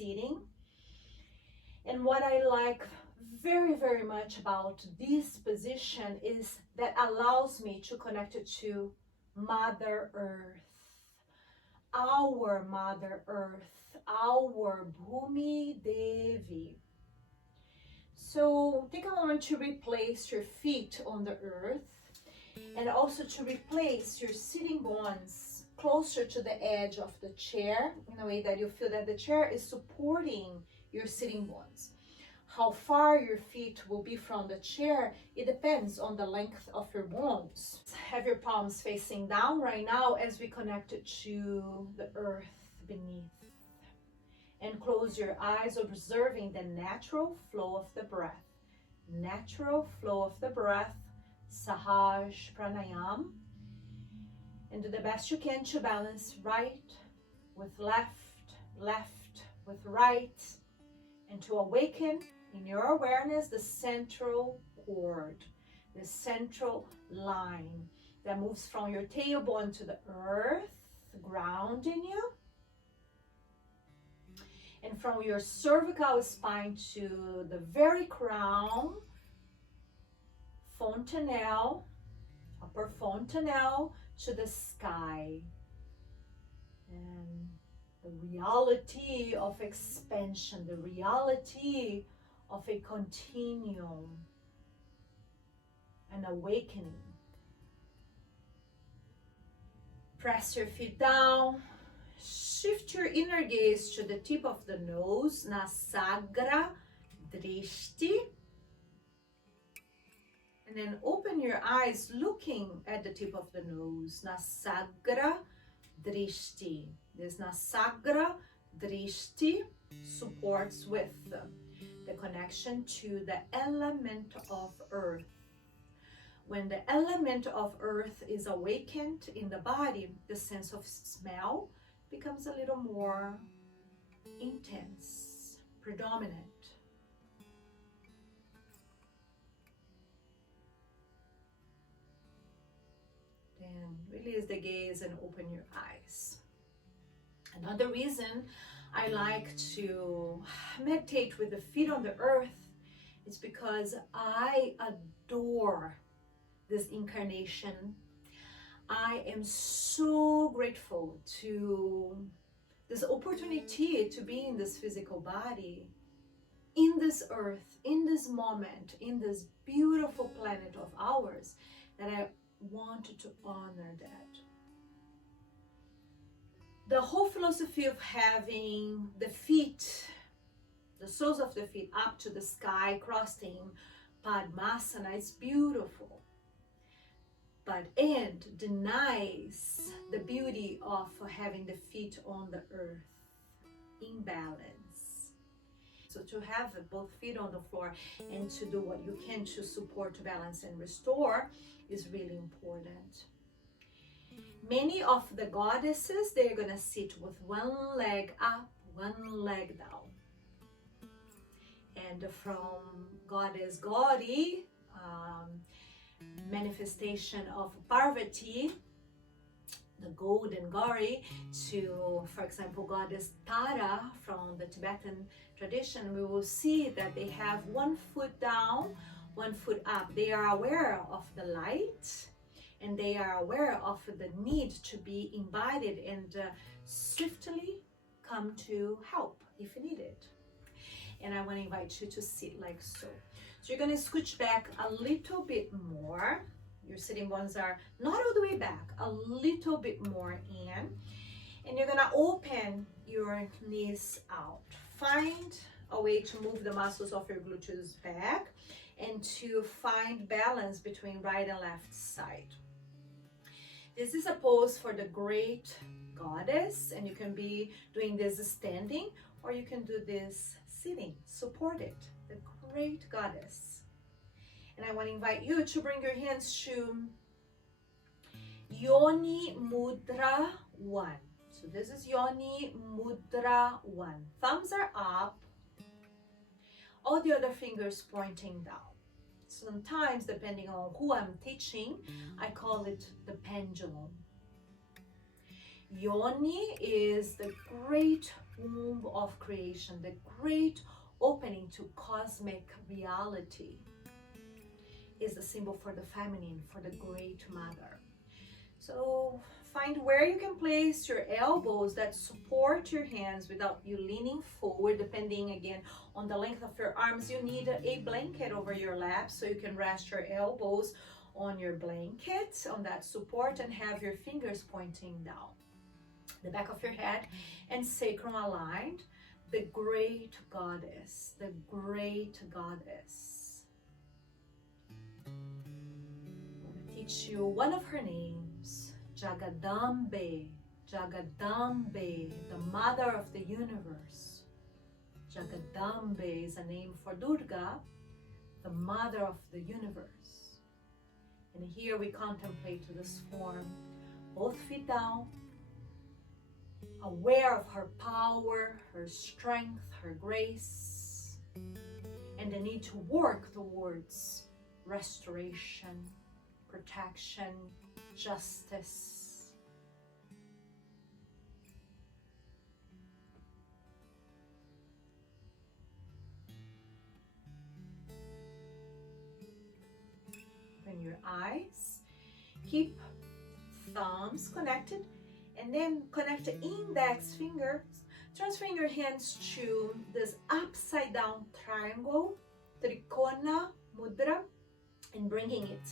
sitting. And what I like very, very much about this position is that allows me to connect it to Mother Earth, our Mother Earth, our Bhumi Devi. So take a moment to replace your feet on the earth and also to replace your sitting bones closer to the edge of the chair in a way that you feel that the chair is supporting your sitting bones. How far your feet will be from the chair, it depends on the length of your bones. Have your palms facing down right now as we connect it to the earth beneath. And close your eyes, observing the natural flow of the breath. Natural flow of the breath, Sahaj Pranayam. And do the best you can to balance right with left, left with right, and to awaken in your awareness the central cord, the central line that moves from your tailbone to the earth, grounding you. And from your cervical spine to the very crown, fontanelle, upper fontanelle to the sky. And the reality of expansion, the reality of a continuum, an awakening. Press your feet down. Shift your inner gaze to the tip of the nose, Nasagra Drishti. And then open your eyes looking at the tip of the nose, Nasagra Drishti. This Nasagra Drishti supports with the connection to the element of earth. When the element of earth is awakened in the body, the sense of smell becomes a little more intense, predominant. Then release the gaze and open your eyes. Another reason I like to meditate with the feet on the earth is because I adore this incarnation. I am so grateful to this opportunity to be in this physical body, in this earth, in this moment, in this beautiful planet of ours, that I wanted to honor that. The whole philosophy of having the feet, the soles of the feet up to the sky, crossing Padmasana is beautiful. But and denies the beauty of having the feet on the earth in balance. So to have both feet on the floor and to do what you can to support, to balance and restore is really important. Many of the goddesses, they're gonna sit with one leg up, one leg down. And from Goddess Gauri, manifestation of Parvati, the golden Gauri, to, for example, Goddess Tara from the Tibetan tradition, we will see that they have one foot down, one foot up. They are aware of the light and they are aware of the need to be invited and swiftly come to help if needed. And I want to invite you to sit like so. So you're going to scooch back a little bit more. Your sitting bones are not all the way back, a little bit more in. And you're going to open your knees out. Find a way to move the muscles of your glutes back and to find balance between right and left side. This is a pose for the great goddess, and you can be doing this standing or you can do this sitting, supported, the great goddess. And I want to invite you to bring your hands to Yoni Mudra 1. So this is Yoni Mudra 1. Thumbs are up, all the other fingers pointing down. Sometimes, depending on who I'm teaching, I call it the pendulum. Yoni is the great womb of creation, the great opening to cosmic reality, is the symbol for the feminine, for the Great Mother. So find where you can place your elbows that support your hands without you leaning forward, depending again on the length of your arms. You need a blanket over your lap so you can rest your elbows on your blanket, on that support, and have your fingers pointing down the back of your head and sacrum aligned. The great goddess, the great goddess. I'm going to teach you one of her names, Jagadambe. Jagadambe, the mother of the universe. Jagadambe is a name for Durga, the mother of the universe. And here we contemplate this form, both feet down, aware of her power, her strength, her grace, and the need to work towards restoration, protection, justice. Open your eyes, keep thumbs connected, and then connect the index fingers, transferring your hands to this upside down triangle, Trikona Mudra, and bringing it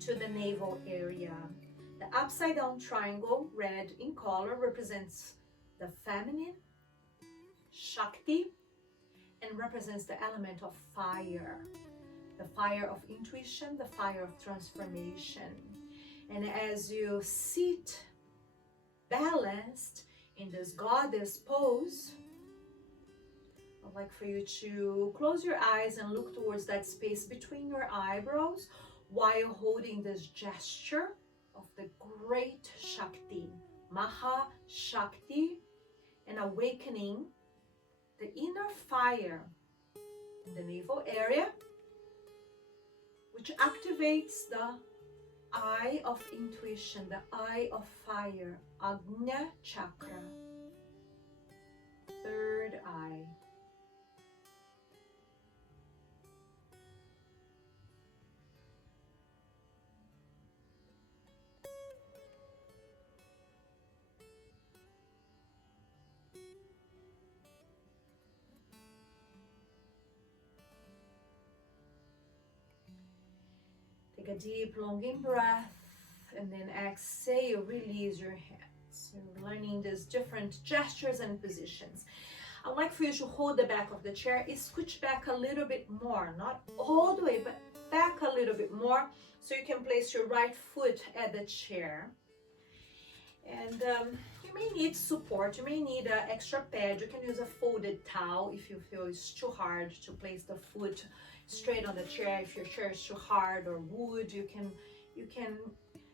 to the navel area. The upside down triangle, red in color, represents the feminine, Shakti, and represents the element of fire, the fire of intuition, the fire of transformation. And as you sit balanced in this goddess pose, I'd like for you to close your eyes and look towards that space between your eyebrows while holding this gesture of the great Shakti, Maha Shakti, and awakening the inner fire in the navel area, which activates the eye of intuition, the eye of fire, Agnya Chakra, third eye. Take a deep, longing breath, and then exhale, release your hands. You're learning these different gestures and positions. I'd like for you to hold the back of the chair, scooch back a little bit more, not all the way, but back a little bit more, so you can place your right foot at the chair. And you may need support, you may need an extra pad. You can use a folded towel if you feel it's too hard to place the foot straight on the chair. If your chair is too hard or wood, you can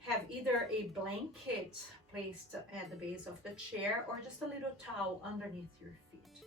have either a blanket placed at the base of the chair or just a little towel underneath your feet.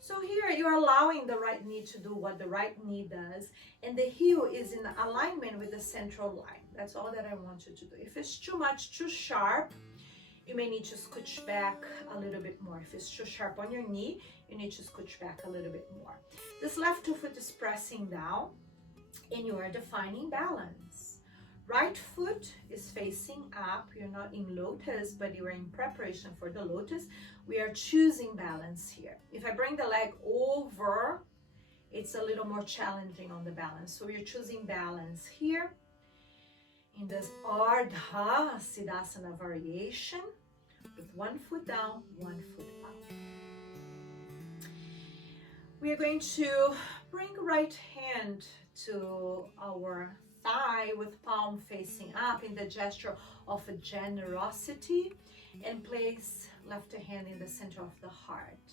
So here you're allowing the right knee to do what the right knee does, and the heel is in alignment with the central line. That's all that I want you to do. If it's too much, too sharp, you may need to scooch back a little bit more. If it's too sharp on your knee, you need to scooch back a little bit more. This left foot is pressing down, and you are defining balance. Right foot is facing up. You're not in lotus, but you are in preparation for the lotus. We are choosing balance here. If I bring the leg over, it's a little more challenging on the balance. So we're choosing balance here in this Ardha Siddhasana variation with one foot down, one foot up. We are going to bring right hand to our thigh with palm facing up in the gesture of a generosity, and place left hand in the center of the heart.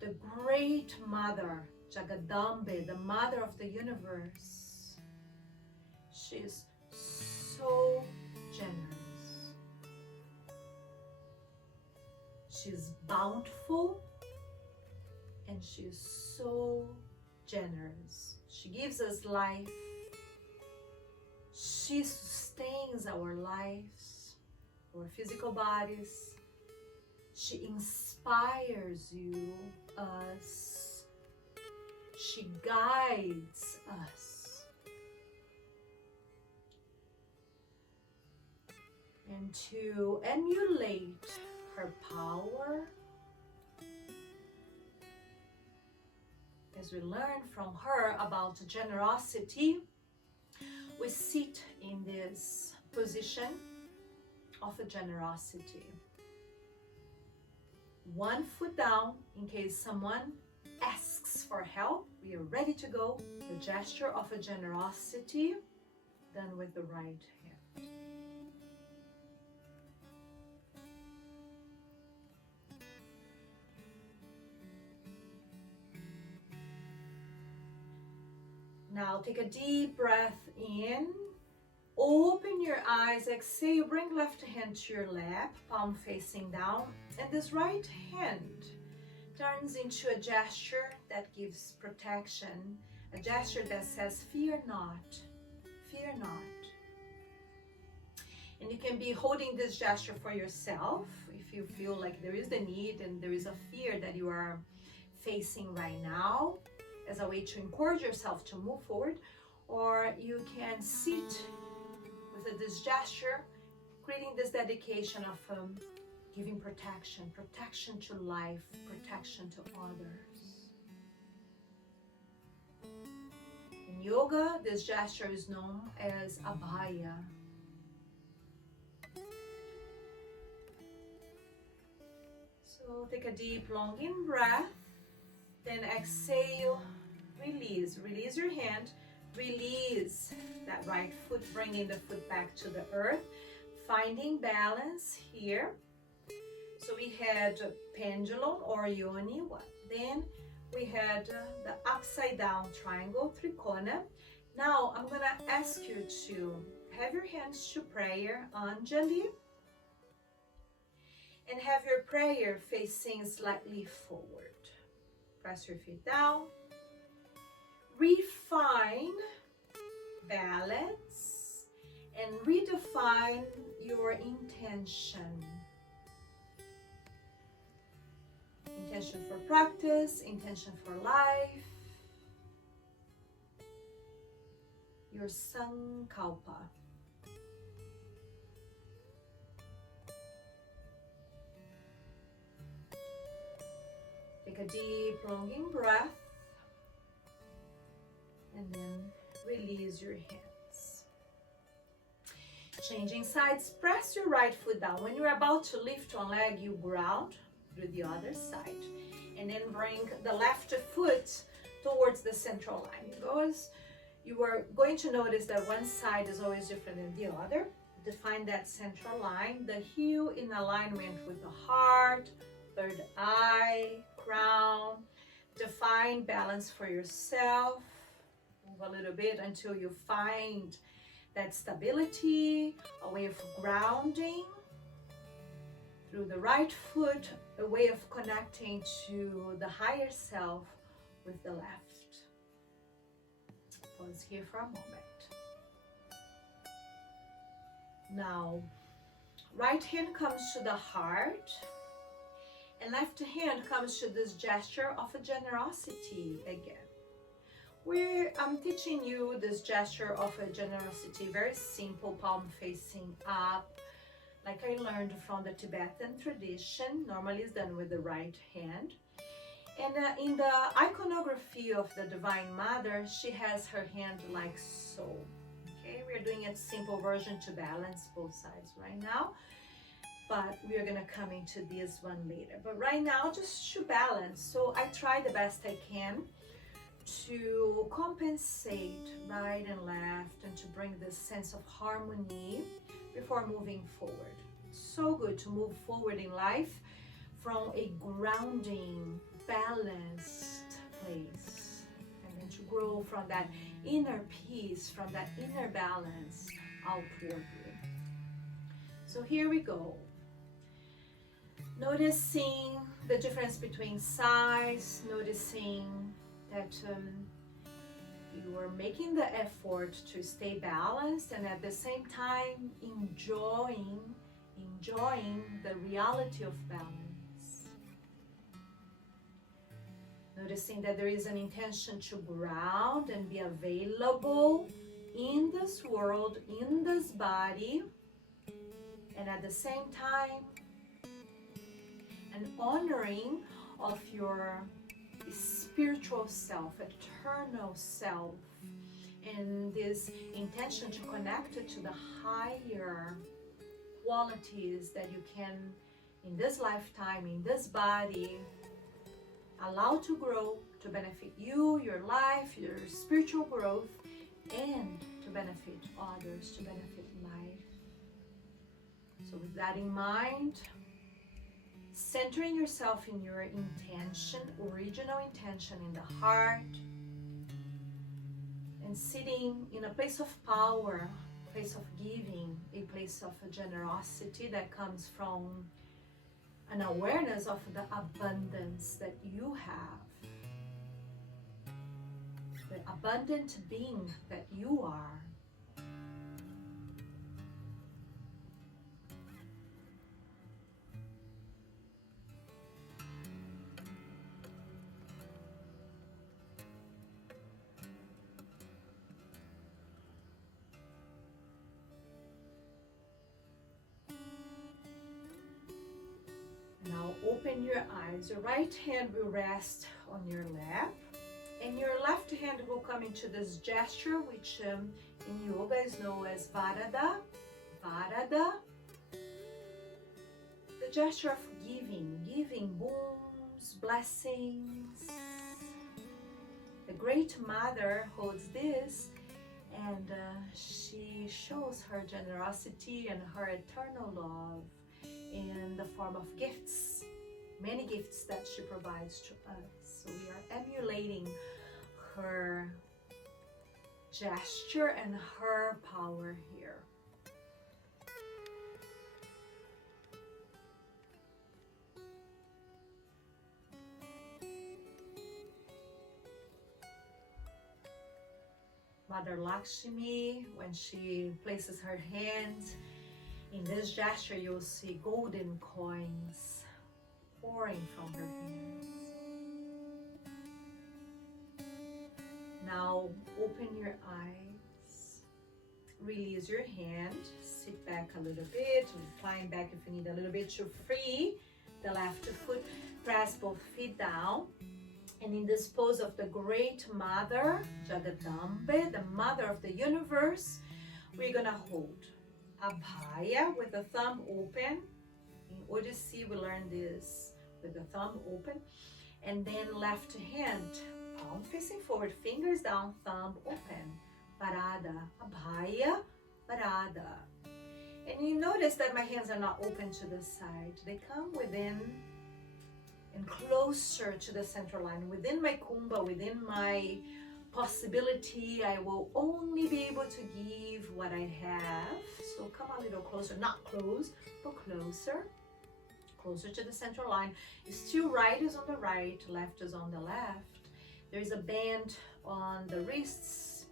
The great mother, Jagadambe, the mother of the universe, she is so generous. She's bountiful, and she's so generous. She gives us life. She sustains our lives, our physical bodies. She inspires you, us. She guides us. And to emulate her power, as we learn from her about generosity, we sit in this position of a generosity. One foot down in case someone asks for help. We are ready to go. The gesture of a generosity done with the right hand. Now take a deep breath in. Open your eyes, exhale, bring left hand to your lap, palm facing down, and this right hand turns into a gesture that gives protection, a gesture that says, fear not, fear not. And you can be holding this gesture for yourself if you feel like there is the need and there is a fear that you are facing right now, as a way to encourage yourself to move forward, or you can sit with this gesture, creating this dedication of giving protection to life, protection to others. In yoga, this gesture is known as abhaya. So take a deep, long in breath, then exhale, release your hand, release that right foot, bringing the foot back to the earth, finding balance here. So we had pendulum or yoni, then we had the upside down triangle, trikona. Now I'm gonna ask you to have your hands to prayer, Anjali, and have your prayer facing slightly forward. Press your feet down. Refine balance and redefine your intention. Intention for practice, intention for life. Your sankalpa. Take a deep, longing breath. And then release your hands. Changing sides, press your right foot down. When you're about to lift one leg, you ground through the other side. And then bring the left foot towards the central line. Because you are going to notice that one side is always different than the other. Define that central line. The heel in alignment with the heart, third eye, crown. Define balance for yourself. Move a little bit until you find that stability, a way of grounding through the right foot, a way of connecting to the higher self with the left. Pause here for a moment. Now, right hand comes to the heart, and left hand comes to this gesture of a generosity again. I'm teaching you this gesture of a generosity, very simple, palm facing up, like I learned from the Tibetan tradition. Normally it's done with the right hand. And in the iconography of the Divine Mother, she has her hand like so. Okay, we're doing a simple version to balance both sides right now, but we're gonna come into this one later. But right now, just to balance. So I try the best I can to compensate right and left and to bring this sense of harmony before moving forward. So good to move forward in life from a grounding, balanced place, and then to grow from that inner peace, from that inner balance outwardly. So here we go. Noticing the difference between sides, noticing that you are making the effort to stay balanced and at the same time enjoying the reality of balance. Noticing that there is an intention to ground and be available in this world, in this body, and at the same time, an honoring of your spiritual self, eternal self, and this intention to connect it to the higher qualities that you can, in this lifetime, in this body, allow to grow, to benefit you, your life, your spiritual growth, and to benefit others, to benefit life. So with that in mind, centering yourself in your intention, original intention in the heart, and sitting in a place of power, a place of giving, a place of generosity that comes from an awareness of the abundance that you have, the abundant being that you are. Now open your eyes. Your right hand will rest on your lap, and your left hand will come into this gesture, which in yoga is known as Varada. Varada. The gesture of giving booms, blessings. The Great Mother holds this, and she shows her generosity and her eternal love in the form of gifts, many gifts that she provides to us. So we are emulating her gesture and her power here. Mother Lakshmi, when she places her hands in this gesture, you'll see golden coins pouring from her hands. Now open your eyes, release your hand, sit back a little bit, recline back if you need a little bit to free the left foot, press both feet down. And in this pose of the Great Mother, Jagadambe, the Mother of the Universe, we're gonna hold Abhaya with the thumb open. In Odyssey, we learned this with the thumb open. And then left hand, palm facing forward, fingers down, thumb open. Parada, Abhaya, Parada. And you notice that my hands are not open to the side. They come within and closer to the center line. Within my kumbha, within my possibility, I will only be able to give what I have. So come a little closer, not close, but closer. Closer to the center line. Still right is on the right, left is on the left. There is a band on the wrists.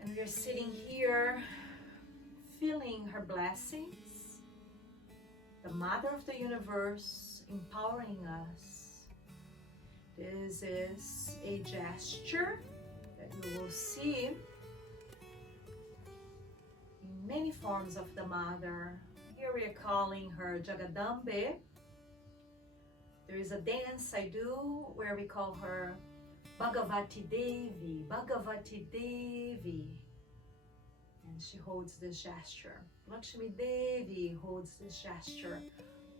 And we're sitting here, feeling her blessings. The Mother of the Universe empowering us. This is a gesture that you will see in many forms of the Mother. Here we are calling her Jagadambe. There is a dance I do where we call her Bhagavati Devi, Bhagavati Devi. And she holds this gesture. Lakshmi Devi holds this gesture.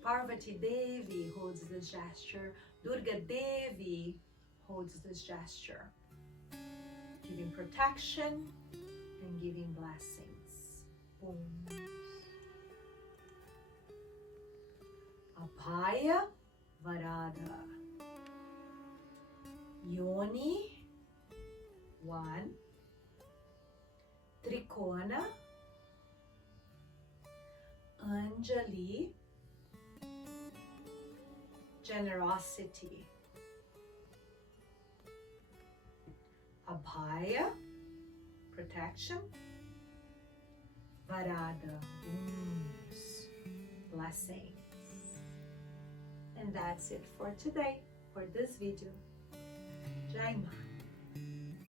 Parvati Devi holds this gesture. Durga Devi holds this gesture. Giving protection and giving blessings. Boom. Abhaya Varada. Yoni, 1. Trikona. Anjali, generosity. Abhaya, protection. Varada, wounds, blessings. And that's it for today, for this video. Jai Ma.